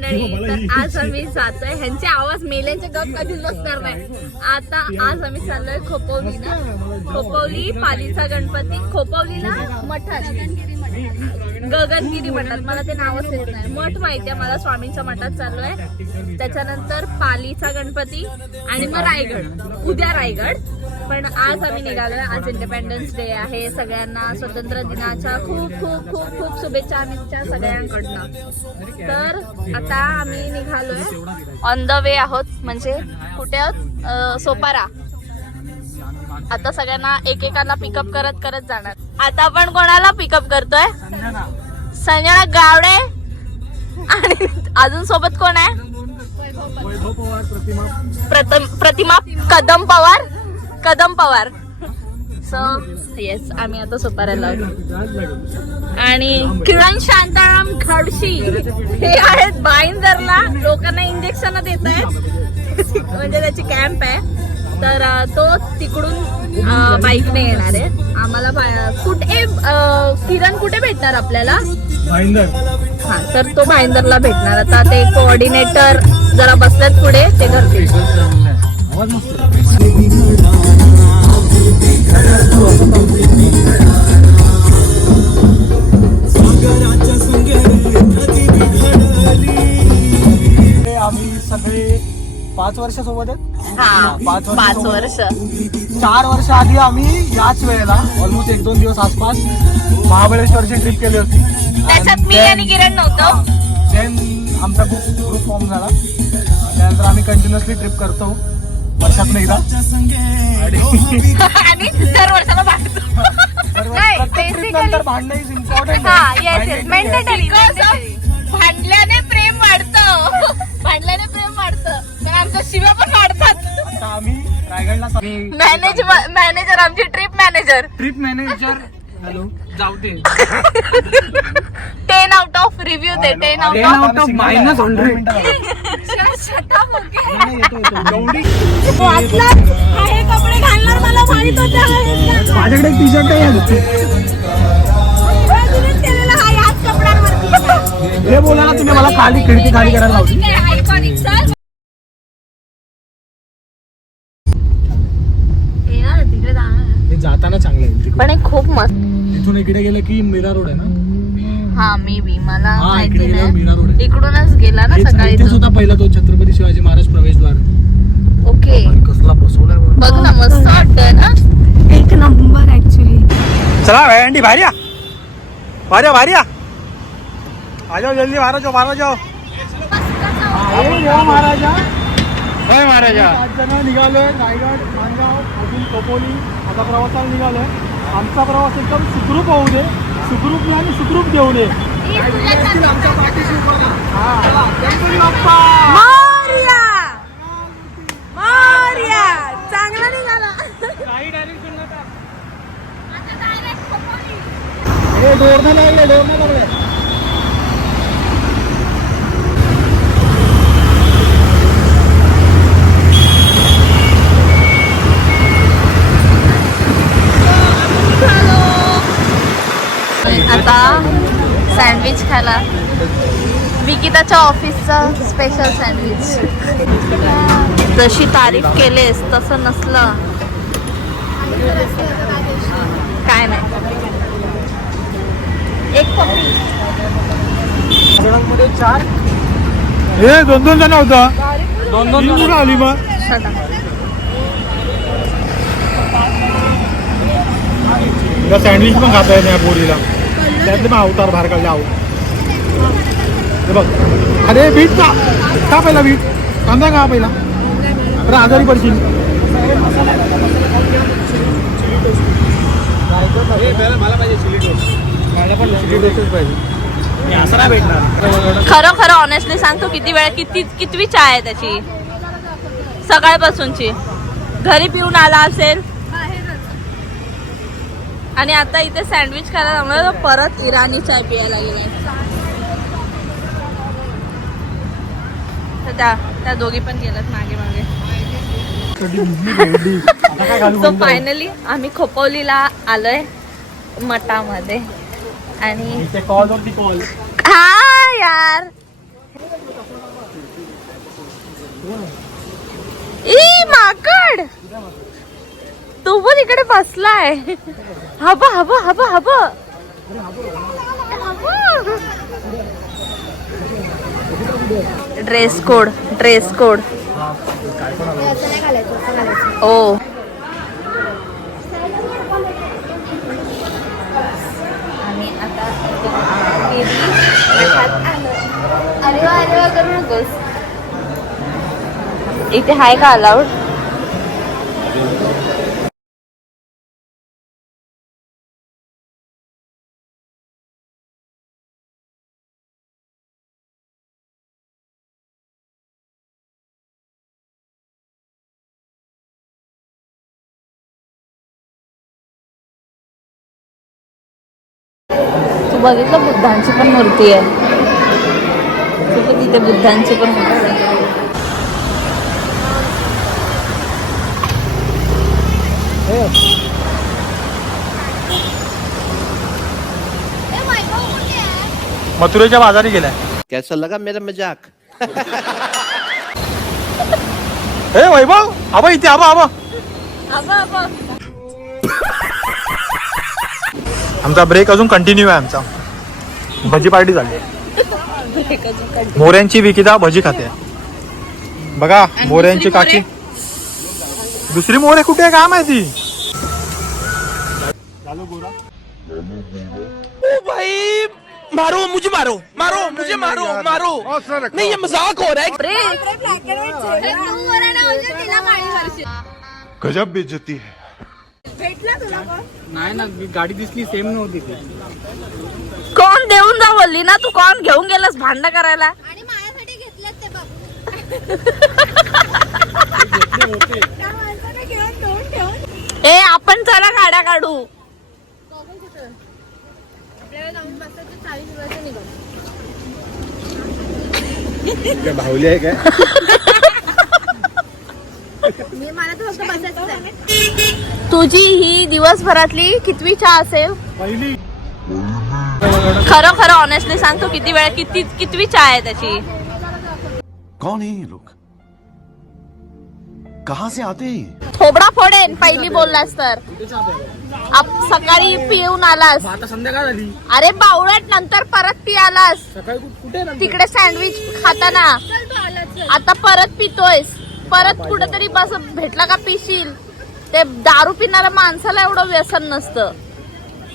मंडळी, तर आज आम्ही जातोय. ह्यांचे आवाज मेल्यांचे गप कधीच बसणार नाही. आता आज आम्ही चाललोय खोपोलीला. खोपोली पालीचा गणपती. खोपोलीला मठात गगनगिरी म्हणतात, मला ते नावच येत नाही. मठ माहितीये मला, स्वामींच्या मठात चाललोय. त्याच्यानंतर पालीचा गणपती आणि मग रायगड. उद्या रायगड. पण आज आम्ही निघालोय. आज इंडिपेंडन्स डे आहे. सगळ्यांना स्वातंत्र्य दिनाच्या खूप खूप खूप खूप शुभेच्छा आमच्या सगळ्यांकडनं. तर आता आम्ही निघालोय, ऑन द वे आहोत. म्हणजे कुठे आहोत? सोपारा. आता सगळ्यांना एकेकाला पिकअप करत करत जाणार. आता आपण कोणाला पिकअप करतोय? संजना गावडे. आणि अजून सोबत कोण आहे? प्रतिमा कदम पवार. कदम पवार. सो येस, आम्ही आता सोपाऱ्याला आहोत. आणि किरण शांताराम खडशी हे आहेत भाईंदरला. लोकांना इंजेक्शन देत आहेत. म्हणजे त्याची कॅम्प आहे. तर तो तिकडून बाईकने येणार आहे. आम्हाला कुठे किरण कुठे भेटणार आपल्याला? भाईंदर. हा, तर तो भाईंदरला भेटणार. आता ते कोऑर्डिनेटर जरा बसल्यात पुढे, ते करतील. आम्ही सगळे 5 वर्ष सोबत आहेत. हा, 5 वर्ष. 4 वर्ष आधी आम्ही याच वेळेला ऑलमोस्ट 1-2 दिवस आसपास महाबळेश्वरची ट्रिप केली होती. त्याच्यात मी आणि किरण नव्हतो. देन आमचा ग्रुप फॉर्म झाला. त्यानंतर आम्ही कंटिन्युअसली ट्रिप करतो वर्षातून एकदा. आणि दर वर्षाला भांडतो. नंतर भांडणं इज इम्पॉर्टंट. भांडल्याने प्रेम वाढतं. भांडल्याने प्रेम वाढतं. पण आमच्या शिव्या पण वाढतात. आता आम्ही रायगडला मॅनेजर, आमची ट्रिप मॅनेजर. हॅलो, जाऊ दे. 10 out of review they. 10 out of -100. हे कपडे घालणार मला माहित होतं. माझ्याकडे एक टी शर्ट आहे. हे बोला ना तुम्ही, मला खाली खिडकी खाली करायला लावली. जाताना चांगलं आहे पण हे खूप मस्त. इथून इकडे गेलं की मीरा रोड आहे ना. हा, मे बी मला माहिती इकडे गेल्यावर मीरा रोड नाही. आहे. इकडूनच गेला ना सकाळी. इथेच होता पहिला तो छत्रपती शिवाजी महाराज प्रवेशद्वार. ओके, कसला बसवलाय बघ ना, मस्त वाटतंय ना. एक नंबर ऍक्च्युली. चला आंटी, बाहेर या. बाहेर या. आ जाओ जल्दी, बाहेर जाओ. महाराजा. होय महाराजा. 5 जण निघालोय. रायगड, माणगाव, अजून खोपोली. आता प्रवासाला निघालोय. आमचा प्रवास एकदम सुखरूप होऊ दे. सुखरूप आणि सुखरूप घेऊ दे. आमच्या पाठीशी उभा राहा. गणपती बाप्पा मार्या. चांगला निघाला. काही डायरेक्शन नका. हे डोरनं लागले. आता सँडविच खायला. विकिताच्या ऑफिसचा स्पेशल सँडविच. जशी तारीफ केलेस तसं नसलं काय नाही. एक पप्पी. मध्ये 4. हे 2 जण होता. 2 आली मग. सँडविच पण खाता येत नाही पोरीला. त्यातले मग अवतार बाहेर काढले. हे बघ. अरे बीट का पहिला बीट कांदा का पहिला. अरे आजारी पडशील. मला पाहिजे चिली टोस्ट. मला पण चिली टोस्टच पाहिजे. असं नाही भेटणार. खरं ऑनेस्टली सांगतो, कितवी चाय आहे त्याची? सकाळपासूनची. घरी पिऊन आला असेल आणि आता इथे सँडविच खायला जमलं, परत इराणी चाय पियायला गेलाय. त्या दोघी पण गेल्यात मागे. सो फायनली आम्ही खोपोलीला आलोय मठामध्ये. आणि कॉल वरती कॉल. हा यार ध्रुव तिकडे बसलाय. हब हब हब हब ड्रेस कोड ओ आणि आता अरे वा करू नकोस. इथे हाय का अलाउड? तू बघितलं बुद्धांची पण मूर्ती आहे. तू पण तिथे बुद्धांची पण मूर्ती आहे. मथुरेच्या बाजारी गेलाय. कैसा लगा मेरा मजाक? हे वैभव आबा इथे आबा आमचा ब्रेक अजून कंटिन्यू आहे. आमचा भजी पार्टी झाली. मोऱ्यांची विकिता भजी खाते बघा. मोऱ्यांची काकी. दुसरी मोरे कुठे आहे काय माहिती. ओ भाई मारो मुझे मारो नहीं ये मजाक हो रहा है. गजब बेइज्जती है. नाही ना गाडी दिसली सेम नव्हती ती. कोण देऊन जा बोलली ना तू. कोण घेऊन गेलास भांडण करायला? आणि माझ्यासाठी घेतलेत ते बघ. ए आपण चला गाड्या काढू. आपल्याला जाऊन बसतात 40 वर्ष निघाल. भावली आहे काय? मी मला तर फक्त बसायचं आहे. तुझी ही दिवसभरातली कितवी चहा असेल? पहिली. खरं ऑनेस्टली सांगतो किती वेळ कितवी चहा आहे त्याची? कौन है ये लोग? कहाँ से आते हैं? थोबडा फोडेन पहिली बोललास तर. सकाळी पिऊन आलास. आता संध्याकाळ झाली. अरे बावळट नंतर परत पियालास. सकाळी कुठे ना तिकडे सँडविच खाताना. आता परत पितोयस. परत कुठेतरी बस भेटला का पिशील. ते दारू पिणाऱ्या माणसाला एवढं व्यसन नसतं.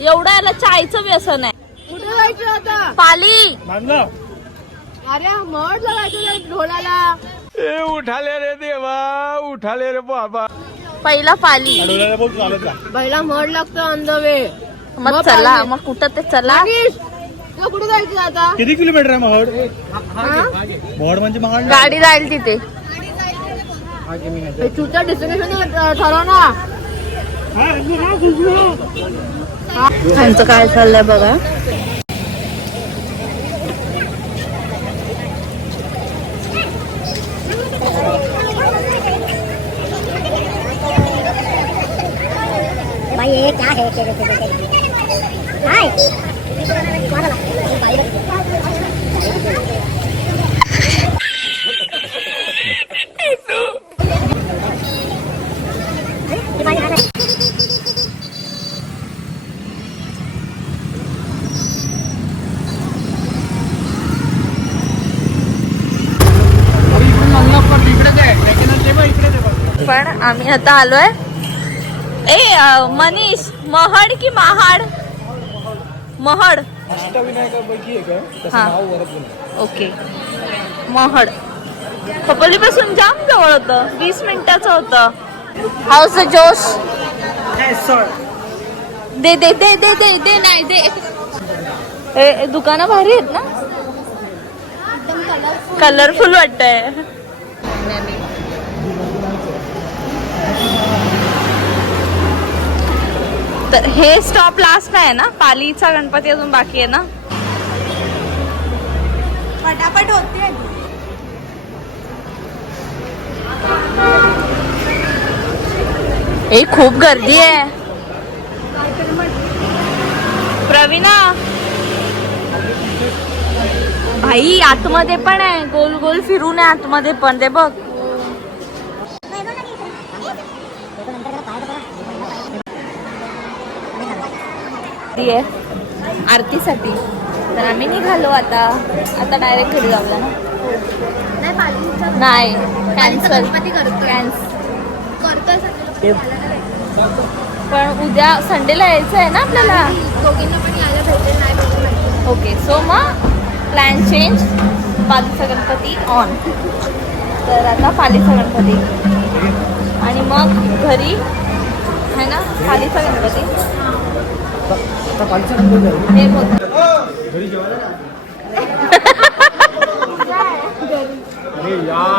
एवढं याला चायचं व्यसन आहे. कुठे जायचं आता? पाली मानलं. अरे मड लगायचं ढोलाला. ए उठाले रे देवा उठाले रे बाबा. पहिला पाली. डोळ्याला बोल चालत जा. पहिला मड लागतो ऑन द वे. मग चला मग कुठं ते चला. तू कुठे जायचं आता? किती किलोमीटर आहे महड? महड म्हणजे महड. गाडी जाईल तिथे. तुझं डेस्टिनेशन ठरव ना. त्यांचं काय चाललंय बघा. ये क्या है? हाय पण आम्ही आता आलोय. मनीष महड की महाड? महड. अष्टविनायकापैकी एक आहे. हा ओके. महड खोपोली पासून जाम जवळ होतं. 20 मिनिटाचं होतं. हाऊस जोश. दे दे दे दे दे दे नाही दे. दुकानं भारी आहेत ना. कलरफुल वाटतंय. तर हे स्टॉप लास्ट आहे ना. पालीचा गणपती अजून बाकी आहे ना. पटापट होते. हे खूप गर्दी आहे. प्रवीणा भाई आतमध्ये पण आहे. गोल गोल फिरून आहे आतमध्ये पण. ते बघ ती आहे आरतीसाठी. तर आम्ही निघालो आता डायरेक्ट घरी जाऊया ना. नाही पालीचा नाही पालीचा कॅन्सल गणपती करतोय कॅन्सल. संडेला पण उद्या संडेला यायचं आहे ना आपल्याला. दोघींना पण यायला भेटेल नाही भेटेल. ओके सो मग प्लॅन चेंज. पालीचा गणपती ऑन. तर आता पालीचा गणपती आणि मग घरी आहे ना पालीचा गणपती. हे होत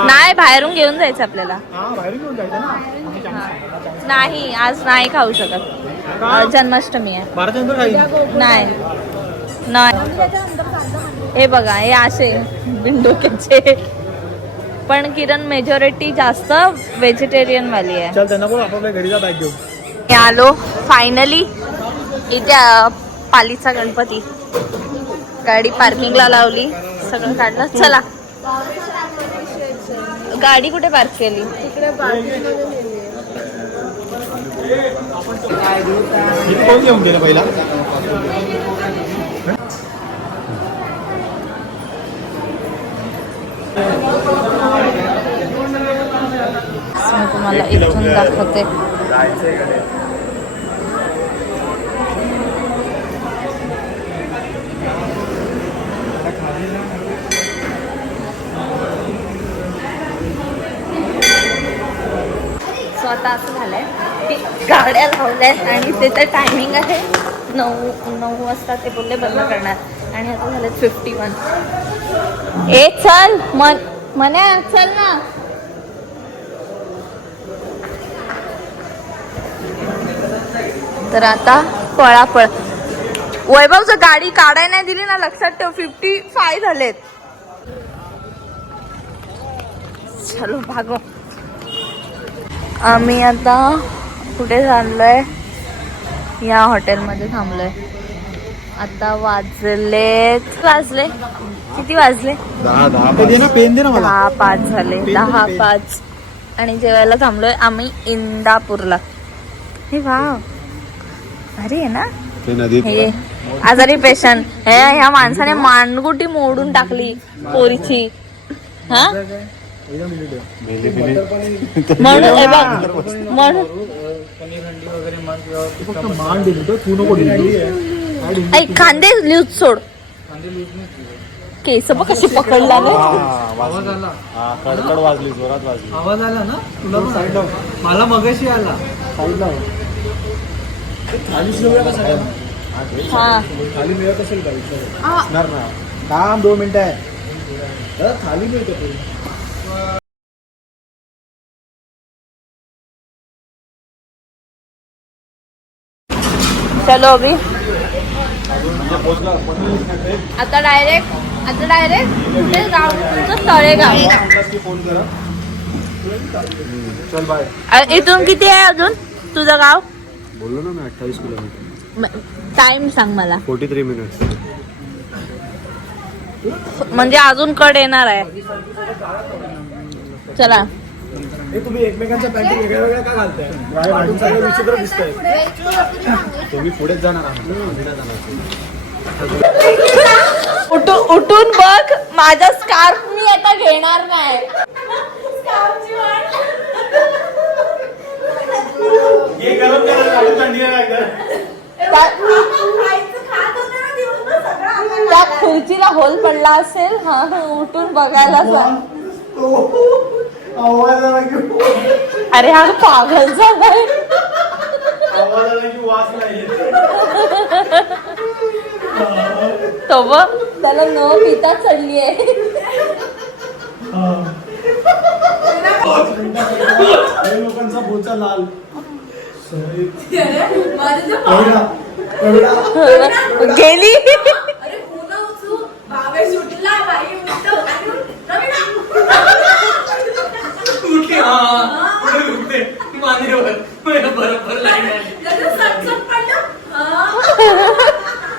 नाही बाहेरून घेऊन जायचं आपल्याला. बाहेर घेऊन जायचं ना. नाही आज नाही खाऊ शकत. जन्माष्टमी आहे. 12च्या नंतर खाईल. नाही हे बघा हे असे बिंडोक्याचे. पण किरण मेजॉरिटी जास्त व्हेजिटेरियन वाली आहे. चल त्यांना बोल आपापल्या घरी जा बॅग घेऊन. मी आलो फायनली इथे पालीचा गणपती. गाडी पार्किंगला लावली सगळं काढलं. चला गाडी कुठे पार्क केली. कोण घेऊन गेलं पहिला. मी तुम्हाला इथून दाखवते. सो आता असं झालंय की गाड्या लावल्यात आणि त्याचं टायमिंग आहे 9 वाजता. ते बोलले बंद करणार आणि आता झालं 51. ए चल मन्या चल ना. तर आता पळापळ. वैभवचं गाडी काढायला नाही दिली ना लक्षात ठेव. 55 झालेत. चलो भागो. आम्ही आता कुठे थांबलोय. या हॉटेलमध्ये थांबलोय. आता वाजले किती वाजले. 10:05 झाले. 10:05 आणि जेवायला थांबलोय आम्ही इंदापूरला. हे वाव भारी आहे ना. हे आजारी पेशंट ह्या माणसाने मानगुटी मोडून टाकली पोरीची. हा म्हणून हे बघ म्हणून खांदे लूज सोड. केस बघ कशी पकडला ना. कडकड वाजली जोरात वाजली. आवाज आला ना तुला साईड मला मगाशी आला. साईडला हा थाली मिळत असेल का असणार ना. काम 2 मिनिटं आहे. थाली मिळते. चलो अभी आता डायरेक्ट कुठे गाव तुमचं तळेगाव. चल बाय. इथून किती आहे अजून तुझं गाव. बोललो ना मी 28 किलोमीटर. टाइम सांग मला. 43 मिनिट. म्हणजे अजून कड येणार आहे. चला तुम्ही एकमेकांच्या पॅन्टी वेगळ्या वेगळ्या का घालताय. विचित्र दिसतंय. तुम्ही पुढेच जाणार आहात. उठून बघ माझा स्कार्फ मी आता घेणार नाही. त्या खुर्चीला होल पडला असेल. हा उठून बघायला सांग. अरे हा पागल झालाय. तो बघ त्याला न पिता चढली आहे. लोकांचा बोचा लाल. गेली.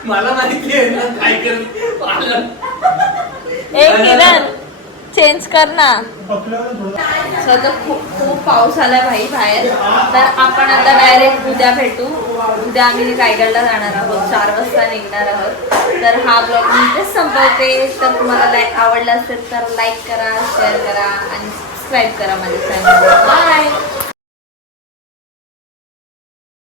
मला माहिती आहे ना काय कर. ए किरण चेंज कर ना. खूप पाऊस आलाय भाई बाहेर. तर आपण आता डायरेक्ट उद्या भेटू. उद्या आम्ही रायगडला जाणार आहोत, 4 वाजता निघणार आहोत. तर हा ब्लॉग मी इथेच संपवते. तर तुम्हाला आवडला असेल तर लाईक करा, शेअर करा आणि सबस्क्राईब करा माझ्या चॅनलला. बाय.